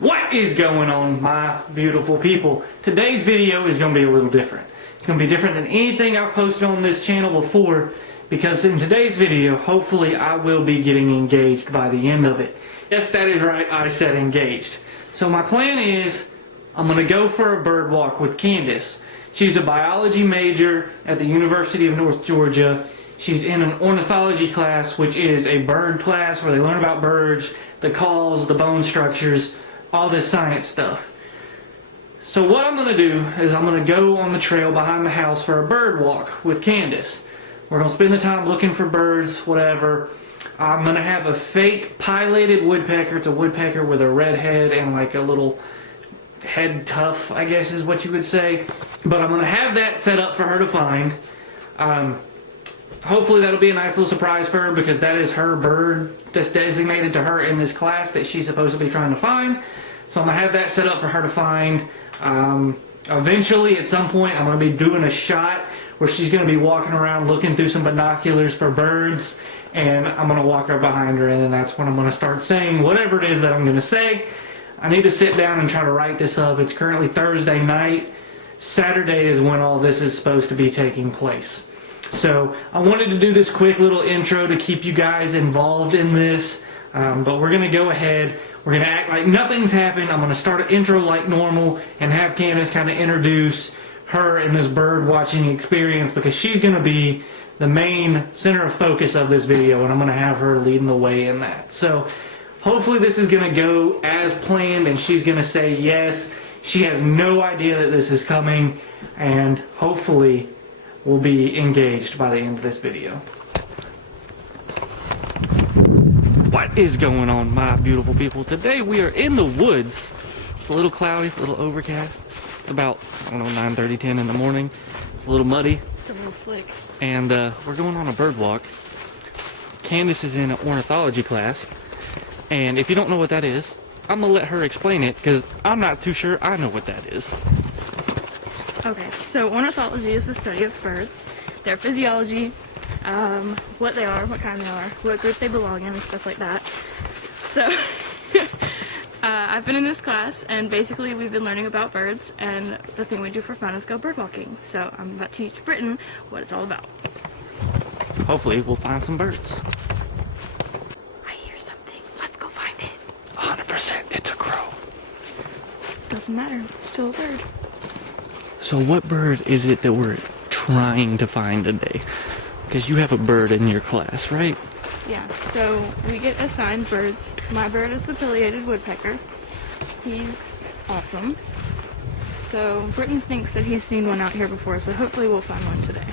What is going on, my beautiful people? Today's video is going to be a little different. It's going to be different than anything I've posted on this channel before, because in today's video, hopefully I will be getting engaged by the end of it. Yes, that is right, I said engaged. So my plan is, I'm going to go for a bird walk with Candace. She's a biology major at the University of North Georgia. She's in an ornithology class, which is a bird class where they learn about birds, the calls, the bone structures, all this science stuff. So what I'm going to do is I'm going to go on the trail behind the house for a bird walk with Candace. We're going to spend the time looking for birds, whatever. I'm going to have a fake pileated woodpecker. It's a woodpecker with a red head and like a little head tuft, I guess is what you would say. But I'm going to have that set up for her to find. Hopefully that'll be a nice little surprise for her, because that is her bird that's designated to her in this class that she's supposed to be trying to find. So I'm going to have that set up for her to find. Eventually, at some point, I'm going to be doing a shot where she's going to be walking around looking through some binoculars for birds, and I'm going to walk her behind her, and then that's when I'm going to start saying whatever it is that I'm going to say. I need to sit down and try to write this up. It's currently Thursday night. Saturday is when all this is supposed to be taking place. So I wanted to do this quick little intro to keep you guys involved in this, but we're going to go ahead. We're going to act like nothing's happened. I'm going to start an intro like normal and have Candace kind of introduce her in this bird watching experience, because she's going to be the main center of focus of this video, and I'm going to have her leading the way in that. So hopefully this is going to go as planned, and she's going to say yes. She has no idea that this is coming, and hopefully we'll be engaged by the end of this video. What is going on, my beautiful people? Today we are in the woods. It's a little cloudy, a little overcast. It's about, I don't know, 9:30, 10 in the morning. It's a little muddy. It's a little slick. And we're going on a bird walk. Candace is in an ornithology class. And if you don't know what that is, I'm going to let her explain it, because I'm not too sure I know what that is. Okay, so ornithology is the study of birds, their physiology, what they are, what kind they are, what group they belong in, and stuff like that. So, I've been in this class, and basically we've been learning about birds, and the thing we do for fun is go bird walking. So I'm about to teach Britton what it's all about. Hopefully we'll find some birds. I hear something. Let's go find it. 100% it's a crow. Doesn't matter. It's still a bird. So what bird is it that we're trying to find today? Because you have a bird in your class, right? Yeah, so we get assigned birds. My bird is the pileated woodpecker. He's awesome. So Britton thinks that he's seen one out here before, so hopefully we'll find one today.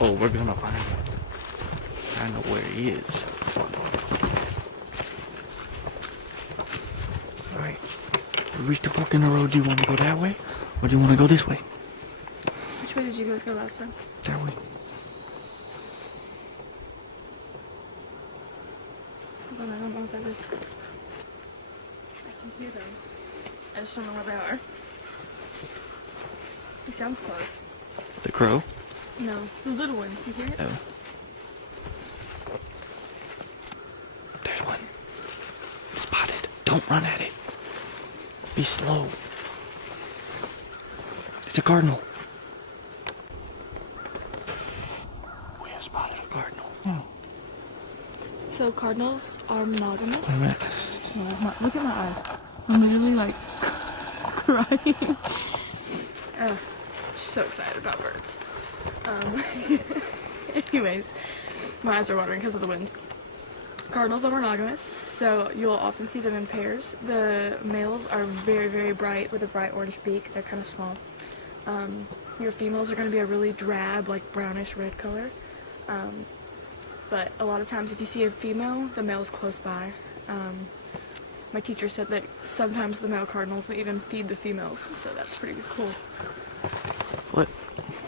Oh, we're gonna find him. I know where he is. Alright. We reached the fork in the road. Do you want to go that way? Or do you want to go this way? Which way did you guys go last time? That way. Hold on, I don't know what that is. I can hear them. I just don't know where they are. He sounds close. The crow? No, the little one. You hear it? Oh. There's one. Spotted. Don't run at it. Be slow. It's a cardinal. We have spotted a cardinal. So cardinals are monogamous. Wait a minute. Look at my eye. I'm literally like crying. Just so excited about birds. Anyways, my eyes are watering because of the wind. Cardinals are monogamous, so you'll often see them in pairs. The males are very, very bright with a bright orange beak. They're kind of small. Your females are going to be a really drab, like brownish red color. But a lot of times if you see a female, the male's close by. My teacher said that sometimes the male cardinals will even feed the females, so that's pretty cool. What?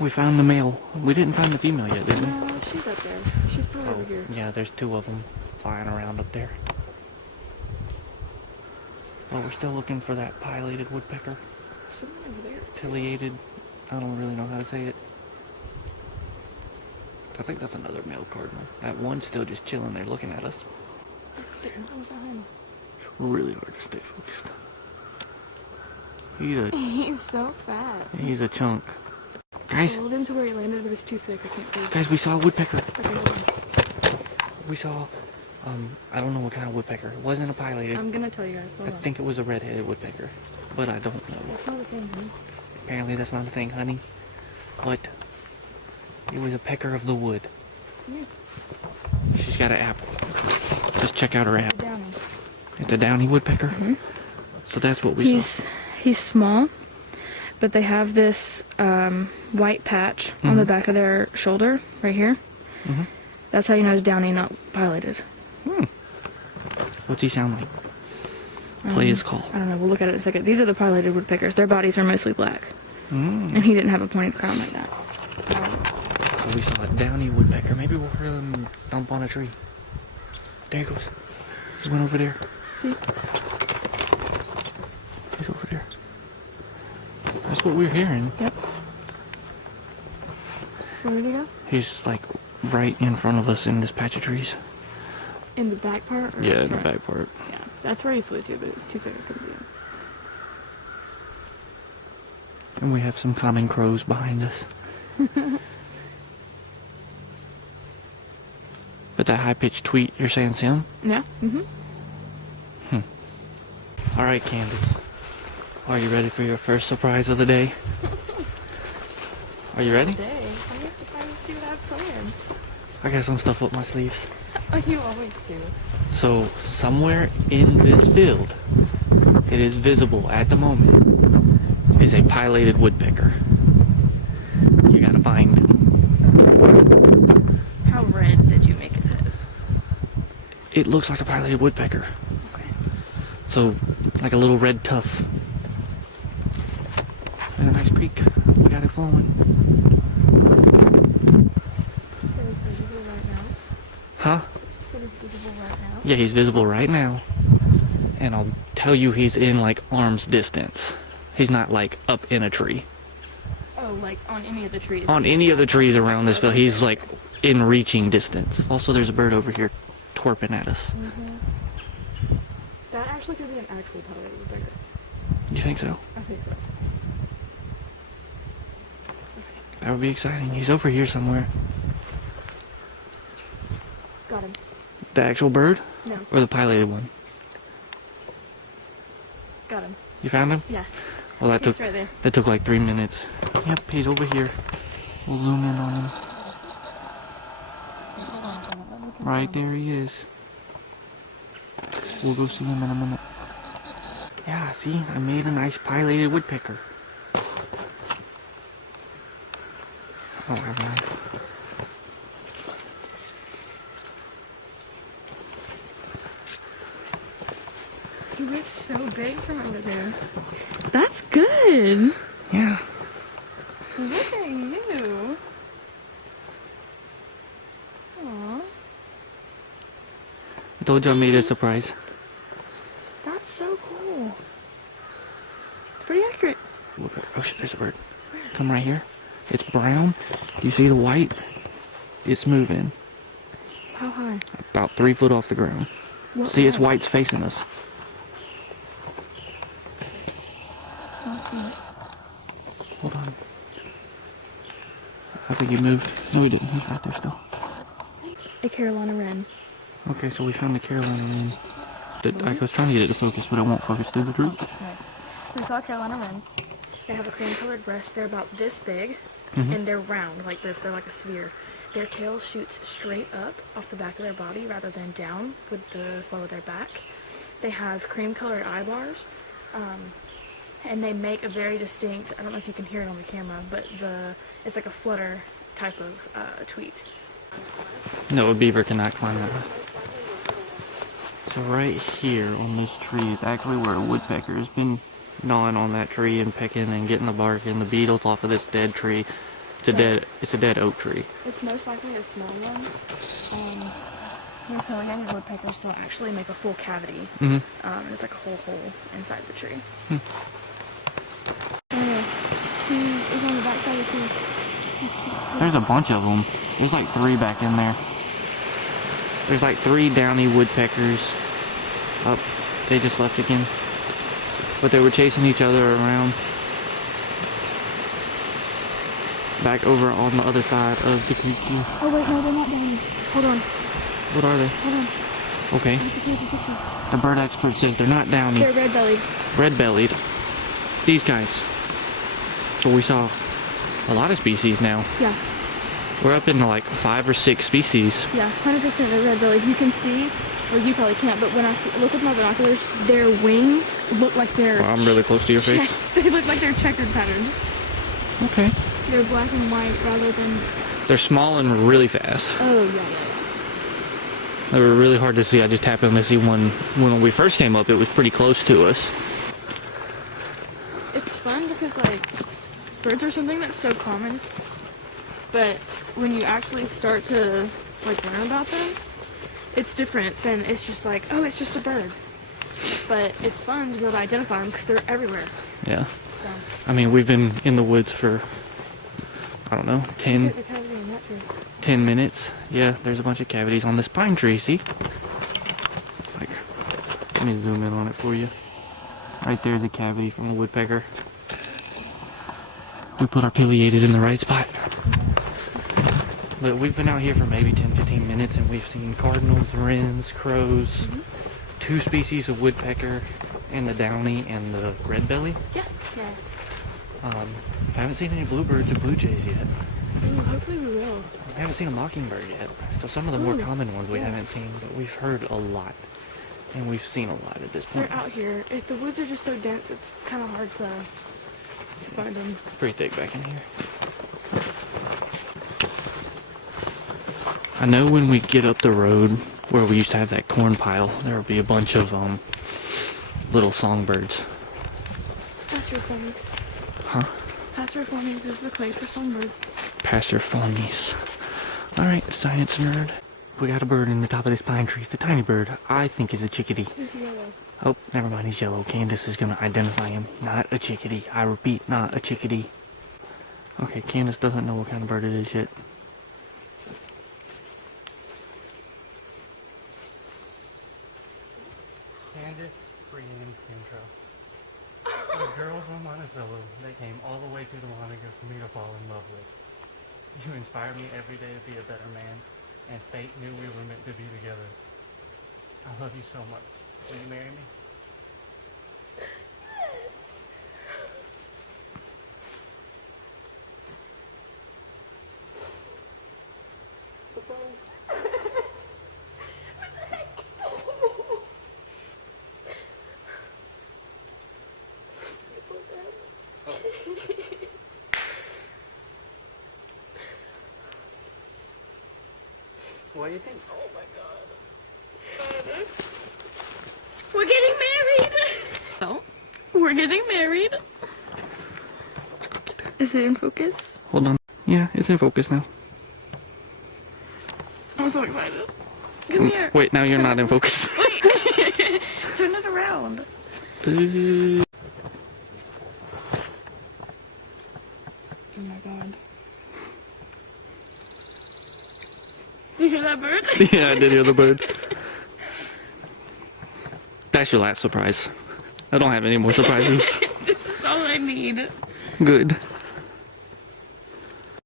We found the male. We didn't find the female yet, did we? No, she's up there. She's probably over here. Yeah, there's two of them flying around up there. But we're still looking for that pileated woodpecker. Something over there. Pileated. I don't really know how to say it. I think that's another male cardinal. That one's still just chilling there looking at us. That was that him. really hard to stay focused. He's so fat. He's a chunk. Guys, Hold him to where he landed, but it's too thick. I can't see. guys, we saw a woodpecker. Okay, hold on. We saw, I don't know what kind of woodpecker. It wasn't a pileated. I'm gonna tell you guys. Hold I on. think it was a red-headed woodpecker, but I don't know. That's not the thing, honey. Apparently that's not a thing, honey. But it was a pecker of the wood. Yeah. She's got an app. Just check out her app. Downy. It's a downy woodpecker. So that's what we saw. He's small, but they have this white patch on the back of their shoulder, right here. That's how you know it's downy, not pileated. What's he sound like? Play his call. I don't know. We'll look at it in a second. These are the pileated woodpeckers. Their bodies are mostly black, and he didn't have a pointed crown like that. So we saw a downy woodpecker. Maybe we'll hear him thump on a tree. There he goes. He went over there. See? He's over there. That's what we're hearing. Yep. Where did he go? He's like right in front of us in this patch of trees. In the back part? Or Yeah, in the front? back part. Yeah, that's where he flew to, but it was too thick. I couldn't see him. And we have some common crows behind us. But that high-pitched tweet, you're saying it's him? Yeah. All right, Candace. Are you ready for your first surprise of the day? Are you ready? Day. How many surprises do you have planned? I got some stuff up my sleeves. Oh, you always do. So, somewhere in this field, it is visible at the moment, is a pileated woodpecker. You gotta find him. How red did you make his head? It looks like a pileated woodpecker. So, like a little red tuff. And a nice creek. We got it flowing. So he's visible right now? Huh? So he's visible right now? Yeah, he's visible right now. And I'll tell you he's in like arm's distance. He's not like up in a tree. Oh, like on any of the trees? On any of the trees around this field, he's like in reaching distance. Also, there's a bird over here twerping at us. That actually could be an actual pileated woodpecker. You think so? I think so. That would be exciting. He's over here somewhere. Got him. The actual bird? No. Or the pileated one? Got him. You found him? Yeah. Well, that He's took right there. that took like 3 minutes. Yep, he's over here. We'll zoom in on him. Right there he is. We'll go see him in a minute. Yeah, see, I made a nice pileated woodpecker. I don't have a knife. He looks so big from over there. That's good. Yeah. Look at you. Aww. I told you I made a surprise. That's so cool. Pretty accurate. Look at, oh shit, there's a bird. Come right here. It's brown. Do you see the white? It's moving. How high? About 3 foot off the ground. What See, its high? white's facing us. Let's see it. Hold on. I think he moved. No, he didn't. He's right there still. A Carolina wren. Okay, so we found the Carolina wren. I was trying to get it to focus, but it won't focus through the tree. Right. So we saw a Carolina wren. They have a cream-colored breast. They're about this big, Mm-hmm. and they're round like this. They're like a sphere. Their tail shoots straight up off the back of their body rather than down with the flow of their back. They have cream-colored eye bars, and they make a very distinct. I don't know if you can hear it on the camera, but it's like a flutter type of tweet. No, a beaver cannot climb that way. So right here on this tree is actually where a woodpecker has been gnawing on that tree and picking and getting the bark and the beetles off of this dead tree. It's a dead oak tree. It's most likely a small one. When pileated woodpeckers, they'll actually make a full cavity. Mm-hmm. It's like a whole hole inside the tree. He's on the back side of the tree. There's a bunch of them. There's like 3 back in there. There's like 3 downy woodpeckers up they just left again. But they were chasing each other around. Back over on the other side of the creek. Oh wait, no, they're not down. Hold on. What are they? Hold on. Okay. The bird expert says they're not downy. They're red-bellied. Red-bellied. These guys. So we saw a lot of species now. Yeah. We're up into like 5 or 6 species. Yeah, 100% they're red-bellied. You can see, or you probably can't, but when I look with my binoculars, their wings look like they're... Well, I'm really close to your face. They look like they're checkered patterned. Okay. They're black and white rather than... They're small and really fast. Oh, yeah. They were really hard to see. I just happened to see one when we first came up. It was pretty close to us. It's fun because, like, birds are something that's so common, but when you actually start to, like, learn about them, it's different than it's just like, oh, it's just a bird. But it's fun to be able to identify them because they're everywhere. Yeah. So. I mean, we've been in the woods for, I don't know, 10 minutes. Yeah, there's a bunch of cavities on this pine tree, see? Like, let me zoom in on it for you. Right there's a cavity from a woodpecker. We put our pileated in the right spot. But we've been out here for maybe 10-15 minutes and we've seen cardinals, wrens, crows, 2 species of woodpecker, and the downy and the red belly. Yeah. I haven't seen any bluebirds or blue jays yet. Ooh, hopefully we will. I haven't seen a mockingbird yet. So some of the more common ones we haven't seen, but we've heard a lot. And we've seen a lot at this point. They're out here. If the woods are just so dense, it's kind of hard to find them. Pretty thick back in here. I know when we get up the road where we used to have that corn pile, there will be a bunch of little songbirds. Pastoriformes. Huh? Pastoriformes is the clade for songbirds. Pastoriformes. Alright, science nerd. We got a bird in the top of this pine tree. It's a tiny bird. I think is a chickadee. It's yellow. Oh, never mind, he's yellow. Candace is gonna identify him. Not a chickadee. I repeat, not a chickadee. Okay, Candace doesn't know what kind of bird it is yet. Candace, Brienne, Intro. The girls from Monticello, they came all the way to the Monica for me to fall in love with. You inspire me every day to be a better man, and fate knew we were meant to be together. I love you so much. Will you marry me? What do you think? Oh my god. We're getting married! Oh? We're getting married. Is it in focus? Hold on. Yeah, it's in focus now. I'm so excited. Come here. Wait, now you're not in focus. Wait! Turn it around. Oh my god. Did you hear that bird? Yeah, I did hear the bird. That's your last surprise. I don't have any more surprises. This is all I need. Good.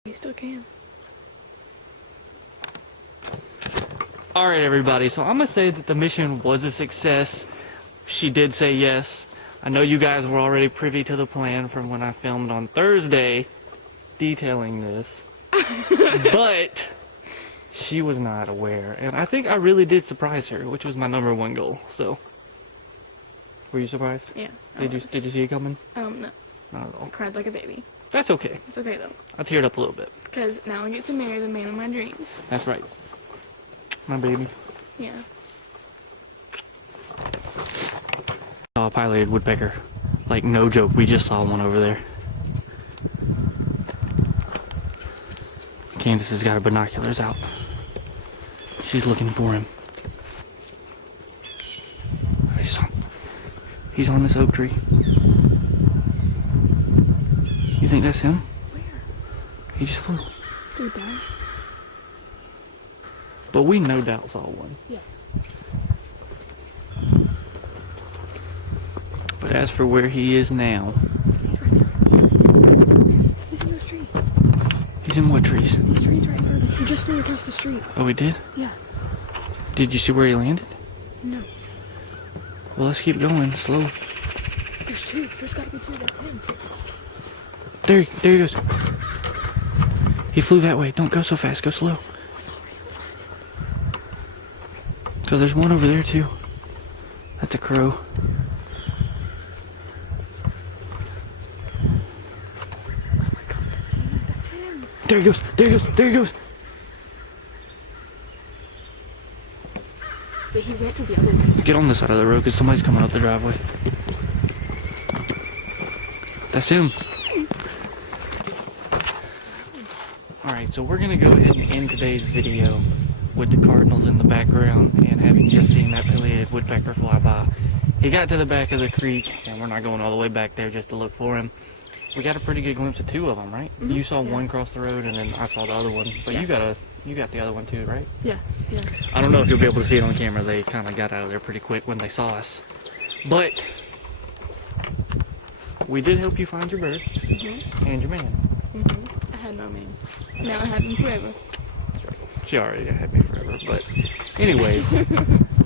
You still can. Alright, everybody, so I'm gonna say that the mission was a success. She did say yes. I know you guys were already privy to the plan from when I filmed on Thursday detailing this. But she was not aware. And I think I really did surprise her, which was my #1 goal. So, were you surprised? Yeah. Did you see it coming? No. Not at all. I cried like a baby. That's okay. It's okay though. I teared up a little bit. Because now I get to marry the man of my dreams. That's right. My baby. Yeah. Saw a pileated woodpecker. Like, no joke, we just saw one over there. Candace has got her binoculars out. She's looking for him. He's on this oak tree. You think that's him? Where? He just flew. Did he die? But we no doubt saw one. Yeah. guys for where he is now. He's in those trees. He's in what trees? These trees right in front of us. He just flew across the street. Oh, he did? Yeah. Did you see where he landed? No. Well, let's keep going, slow. There's two. There's gotta be two. That's him. There he goes. He flew that way. Don't go so fast. Go slow. Because there's one over there, too. That's a crow. That's him. There he goes. There he goes. There he goes. But he went to the other one. Get on the side of the road because somebody's coming up the driveway. That's him. Alright, so we're going to go ahead and end today's video with the cardinals in the background and having just seen that pileated woodpecker fly by. He got to the back of the creek, and we're not going all the way back there just to look for him. We got a pretty good glimpse of two of them, right? Mm-hmm. You saw one cross the road, and then I saw the other one. But Yeah. you got the other one too, right? Yeah. Yeah. I don't know if you'll be able to see it on camera. They kind of got out of there pretty quick when they saw us. But we did help you find your bird and your man. I had no man. Now I have him forever. That's right. She already had me forever. But anyways,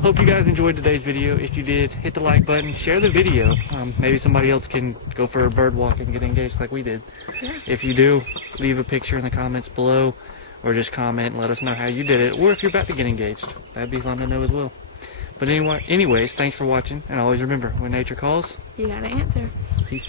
hope you guys enjoyed today's video. If you did, hit the like button, share the video. Maybe somebody else can go for a bird walk and get engaged like we did. Yeah. If you do, leave a picture in the comments below. Or just comment and let us know how you did it, or if you're about to get engaged. That'd be fun to know as well. But anyways, thanks for watching, and always remember, when nature calls, You gotta answer. peace.